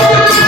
Thank you.